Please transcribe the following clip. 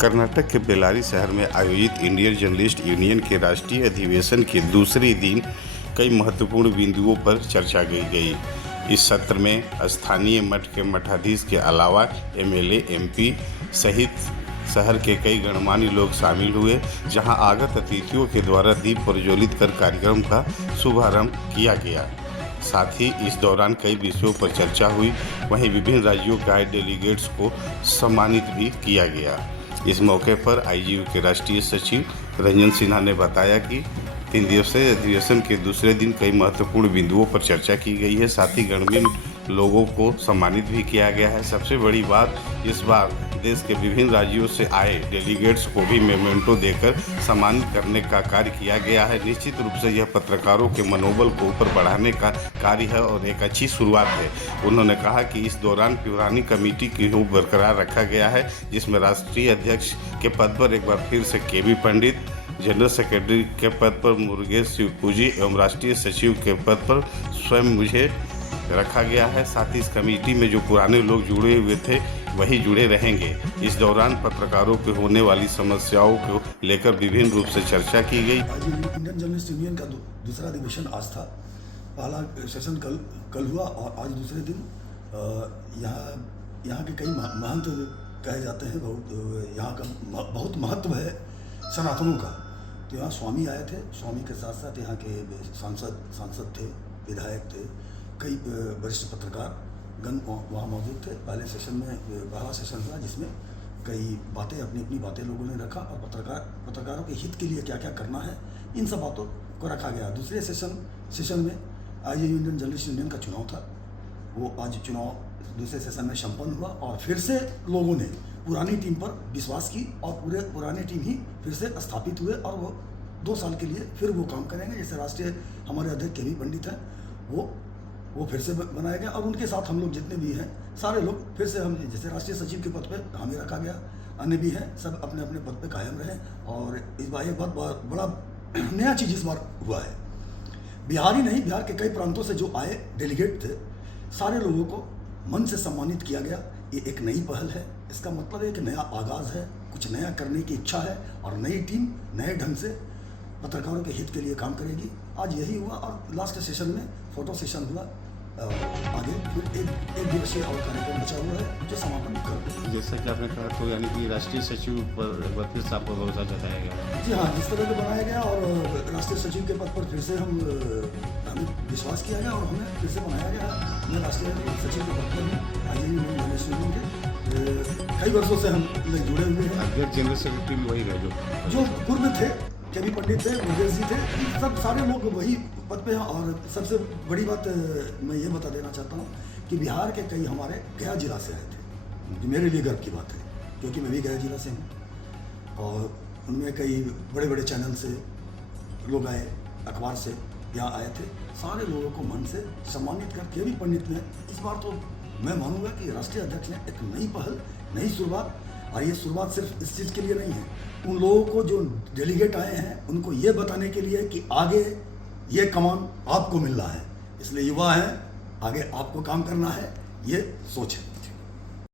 कर्नाटक के बेल्लारी शहर में आयोजित इंडियन जर्नलिस्ट यूनियन के राष्ट्रीय अधिवेशन के दूसरे दिन कई महत्वपूर्ण बिंदुओं पर चर्चा की गई। इस सत्र में स्थानीय मठ के मठाधीश के अलावा एमएलए, एमपी सहित शहर के कई गणमान्य लोग शामिल हुए, जहां आगत अतिथियों के द्वारा दीप प्रज्वलित कर कार्यक्रम का शुभारंभ किया गया। साथ ही इस दौरान कई विषयों पर चर्चा हुई। वहीं विभिन्न राज्यों के आए डेलीगेट्स को सम्मानित भी किया गया। इस मौके पर आईजीयू के राष्ट्रीय सचिव रंजन सिन्हा ने बताया कि 3 दिवसीय अधिवेशन के दूसरे दिन कई महत्वपूर्ण बिंदुओं पर चर्चा की गई है। साथ ही गणमान्य लोगों को सम्मानित भी किया गया है। सबसे बड़ी बात, इस बार देश के विभिन्न राज्यों से आए डेलीगेट्स को भी मेमेंटो देकर सम्मानित करने का कार्य किया गया है। निश्चित रूप से यह पत्रकारों के मनोबल को ऊपर बढ़ाने का कार्य है और एक अच्छी शुरुआत है। उन्होंने कहा कि इस दौरान पुरानी कमेटी को बरकरार रखा गया है, जिसमें राष्ट्रीय अध्यक्ष के पद पर एक बार फिर से केबी पंडित, जनरल सेक्रेटरी के पद पर मुरुगेश शिवपूजी एवं राष्ट्रीय सचिव के पद पर स्वयं मुझे रखा गया है। साथ ही इस कमेटी में जो पुराने लोग जुड़े हुए थे वही जुड़े रहेंगे। इस दौरान पत्रकारों को होने वाली समस्याओं को लेकर विभिन्न रूप से चर्चा की गई। इंडियन जर्नलिस्ट यूनियन का दूसरा अधिवेशन आज था। पहला सेशन कल हुआ और आज दूसरे दिन यहाँ के कई महंत कहे जाते हैं। यहाँ का बहुत महत्व है सनातनों का। तो यहाँ स्वामी आए थे। स्वामी के साथ साथ यहाँ के सांसद थे, विधायक थे, कई वरिष्ठ पत्रकार गण वहाँ मौजूद थे। पहला सेशन हुआ जिसमें कई बातें अपनी बातें लोगों ने रखा और पत्रकारों के हित के लिए क्या क्या करना है, इन सब बातों को रखा गया। दूसरे सेशन में आज इंडियन जर्नलिस्ट यूनियन का चुनाव था। वो आज चुनाव दूसरे सेशन में संपन्न हुआ और फिर से लोगों ने पुरानी टीम पर विश्वास की और पुरानी टीम ही फिर से स्थापित हुए और वो 2 साल के लिए फिर वो काम करेंगे। जैसे राष्ट्रीय हमारे अध्यक्ष केबी पंडित हैं, वो फिर से बनाया गया और उनके साथ हम लोग जितने भी हैं सारे लोग फिर से हम, जैसे राष्ट्रीय सचिव के पद पे हमें रखा गया, अन्य भी हैं, सब अपने अपने पद पे कायम रहे। और इस बार एक बहुत बड़ा नया चीज़ इस बार हुआ है। बिहार ही नहीं, बिहार के कई प्रांतों से जो आए डेलीगेट थे, सारे लोगों को मन से सम्मानित किया गया। ये एक नई पहल है। इसका मतलब एक नया आगाज़ है, कुछ नया करने की इच्छा है और नई टीम नए ढंग से पत्रकारों के हित के लिए काम करेगी। आज यही हुआ और लास्ट सेशन में फोटो सेशन हुआ। आगे फिर एक दिवसीय और कार्यक्रम बचा हुआ है जो समापन कर। जैसा कि आपने कहा, तो यानी कि राष्ट्रीय सचिव पर फिर से आपको भरोसा जताया गया। जी हाँ, जिस तरह से बनाया गया और राष्ट्रीय सचिव के पद पर फिर से हमें विश्वास किया गया और हमें फिर से बनाया गया। मैं राष्ट्रीय सचिव के पद पर आईजीयू जर्नलिस्ट यूनियन के कई वर्षों से हम जुड़े हुए हैं। अध्यक्ष जनरल सेक्रेटरी भी वही रहे जो पूर्व थे, केबी पंडित थे, मुरुगेश जी थे, सब सारे लोग वही पद पे हैं। और सबसे बड़ी बात मैं ये बता देना चाहता हूँ कि बिहार के कई हमारे गया जिला से आए थे, जो मेरे लिए गर्व की बात है क्योंकि मैं भी गया जिला से हूँ। और उनमें कई बड़े बड़े चैनल से लोग आए, अखबार से यहाँ आए थे। सारे लोगों को मन से सम्मानित कर केबी पंडित ने इस बार तो मैं मानूंगा कि राष्ट्रीय अध्यक्ष ने एक नई पहल, नई शुरुआत, और ये शुरुआत सिर्फ इस चीज़ के लिए नहीं है, उन लोगों को जो डेलीगेट आए हैं उनको ये बताने के लिए कि आगे ये कमान आपको मिल रहा है। इसलिए युवा हैं, आगे आपको काम करना है, ये सोच है।